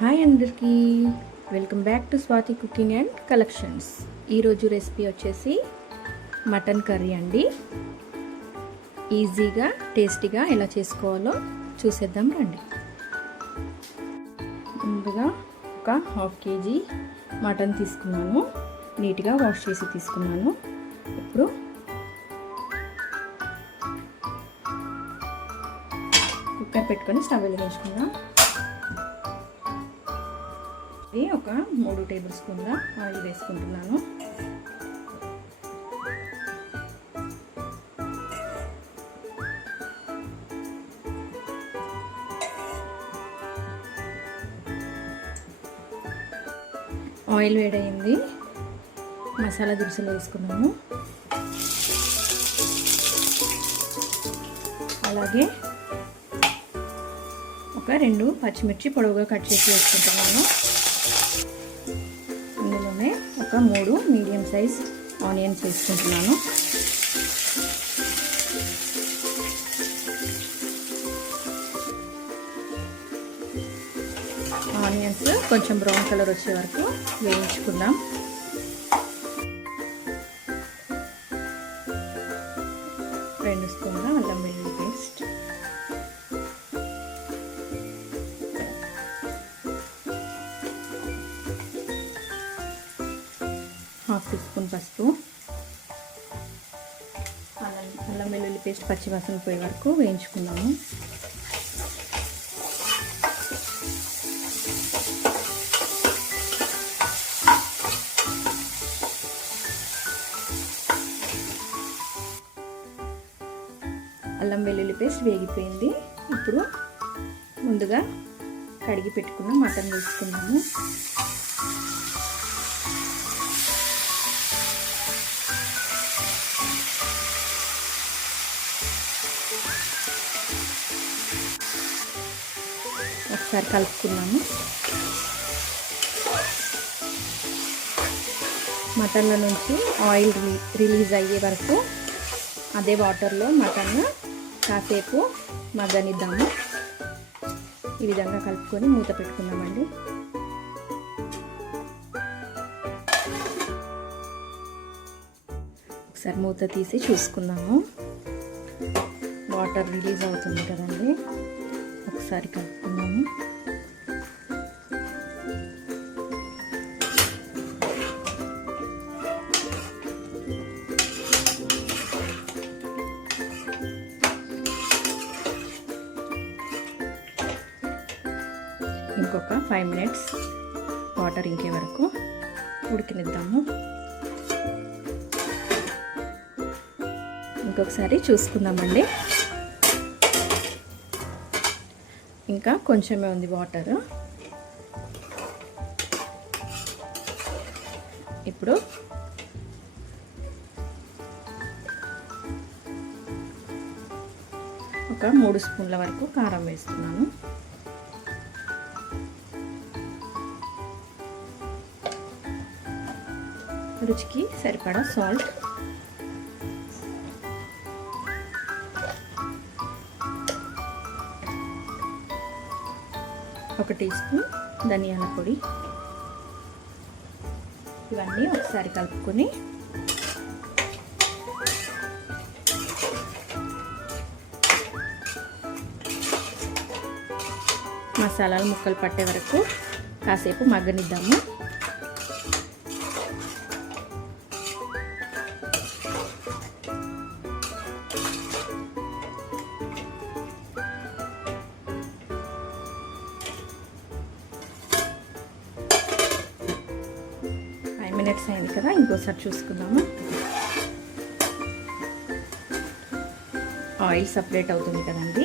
Hi అందరికీ, welcome back to Swathi cooking and collections. ఈరోజు recipe వచ్చేసి మటన్ కర్రీ అండి. ఈజీగా టేస్టీగా ఎలా చేసుకోవాలో చూసేద్దాం రండి. ముందుగా ఒక హాఫ్ కేజీ మటన్ తీసుకున్నాను, నీట్గా వాష్ చేసి తీసుకున్నాను. ఇప్పుడు కుక్కర్ పెట్టుకొని స్టవ్ వెలిగించుకుందాం. ఒక 3 టేబుల్ స్పూన్ల ఆయిల్ వేసుకుంటున్నాను. ఆయిల్ వేడైంది, మసాలా దినుసులు వేసుకున్నాము. అలాగే ఒక 2 పచ్చిమిర్చి పొడవుగా కట్ చేసి వేసుకుంటున్నాను. అందులోనే ఒక 3 మీడియం సైజ్ ఆనియన్స్ వేసుకుంటున్నాను. ఆనియన్స్ కొంచెం బ్రౌన్ కలర్ వచ్చే వరకు వేయించుకుందాం. రెండు స్పూన్ల అల్లం వెల్లుల్లి పేస్ట్, హాఫ్ టీ స్పూన్ పసుపు, అల్లం వెల్లుల్లి పేస్ట్ పచ్చివాసన పోయే వరకు వేయించుకున్నాము. అల్లం వెల్లుల్లి పేస్ట్ వేగిపోయింది. ఇప్పుడు ముందుగా కడిగి పెట్టుకున్న మటన్ వేసుకున్నాము. ఒకసారి కలుపుకున్నాము. మటన్ల నుంచి ఆయిల్ రిలీజ్ అయ్యే వరకు అదే వాటర్లో మటన్ కాసేపు మగ్గనిద్దాము. ఈ విధంగా కలుపుకొని మూత పెట్టుకుందామండి. ఒకసారి మూత తీసి చూసుకుందాము. వాటర్ రిలీజ్ అవుతుంది కదండి, ఒకసారి కలుపుకుందాము. ఇంకొక 5 మినిట్స్ వాటర్ ఇంకే వరకు ఉడికినిద్దాము. ఇంకొకసారి చూసుకుందామండి. ఇంకా కొంచెమే ఉంది వాటర్. ఇప్పుడు ఒక 3 స్పూన్ల వరకు కారం వేస్తున్నాను. రుచికి సరిపడా సాల్ట్, ఒక టీ స్పూన్ ధనియాల పొడి. ఇవన్నీ ఒకసారి కలుపుకొని మసాలాలు ముక్కలు పట్టే వరకు కాసేపు మగ్గనిద్దాము. మినిట్స్ అయింది కదా, ఇంకోసారి చూసుకుందాము. ఆయిల్ సపరేట్ అవుతుంది కదండి.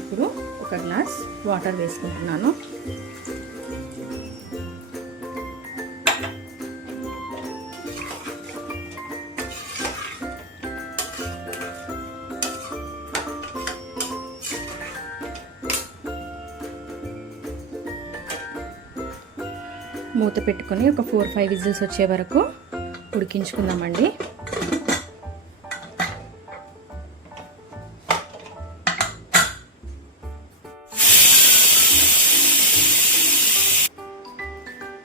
ఇప్పుడు ఒక గ్లాస్ వాటర్ వేసుకుంటున్నాను. మూత పెట్టుకొని ఒక 4-5 విజిల్స్ వచ్చే వరకు ఉడికించుకుందామండి.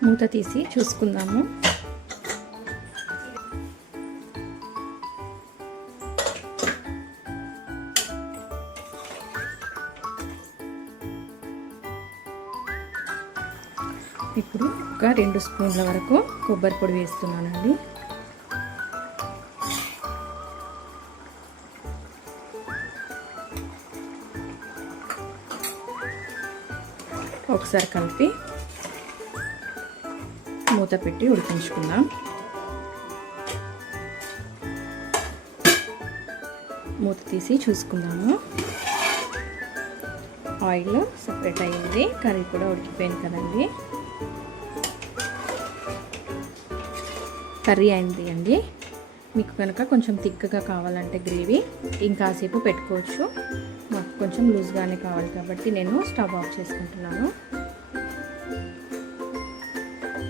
మూత తీసి చూసుకుందాము. ఇప్పుడు ఒక 2 స్పూన్ల వరకు కొబ్బరి పొడి వేస్తున్నానండి. ఒకసారి కలిపి మూత పెట్టి ఉడికించుకుందాం. మూత తీసి చూసుకుందాము. ఆయిల్ సపరేట్ అయ్యింది, కర్రీ కూడా ఉడికిపోయింది కదండి. కర్రీ అయింది అండి. మీకు కనుక కొంచెం థిక్గా కావాలంటే గ్రేవీ ఇంకాసేపు పెట్టుకోవచ్చు. మాకు కొంచెం లూజ్గానే కావాలి కాబట్టి నేను స్టవ్ ఆఫ్ చేసుకుంటున్నాను.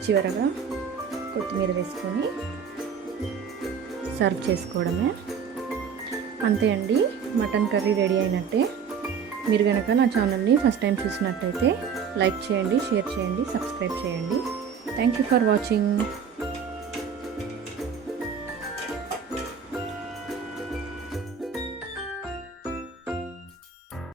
చివరగా కొత్తిమీర వేసుకొని సర్వ్ చేసుకోవడమే. అంతే అండి, మటన్ కర్రీ రెడీ అయినట్టే. మీరు కనుక నా ఛానల్ని ఫస్ట్ టైం చూసినట్టయితే లైక్ చేయండి, షేర్ చేయండి, సబ్స్క్రైబ్ చేయండి. Thank you for watching.